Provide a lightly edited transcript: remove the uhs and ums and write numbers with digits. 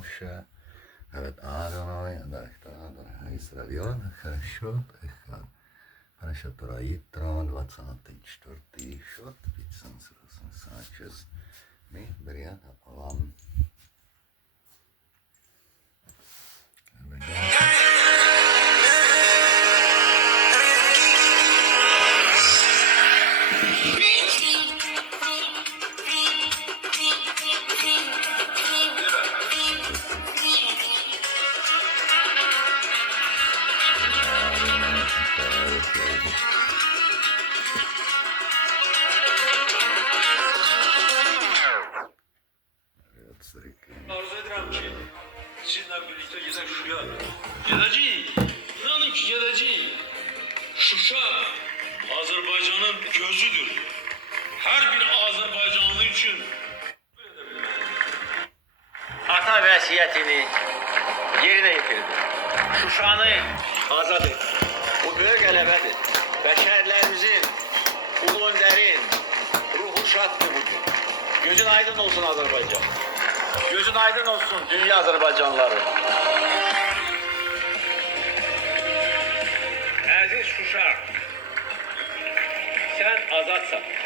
Моше. Evet, Adonai, Израиль, хорошо, хорошо, Троитро, 24 счет, 586, ми бред вам. Arzu edirəm ki, sizinlə birlikdə gedək Şuşaya. Gedəcəyik, inanın ki, gedəcəyik. Şuşa Azərbaycanın gözüdür. Hər bir Azərbaycanlı üçün belə də bilməlidir. Ata vəsiyyətini yerinə yetirdi. Şuşanı azad etdi. Bu böyük qələbədir. Bəşərlərimizin, ulu öndərin ruhu şaddır bugün. Gözün aydın olsun Azərbaycan. Gözün aydın olsun dünya Azərbaycanlıları. Əziz Şuşa, sən azadsan.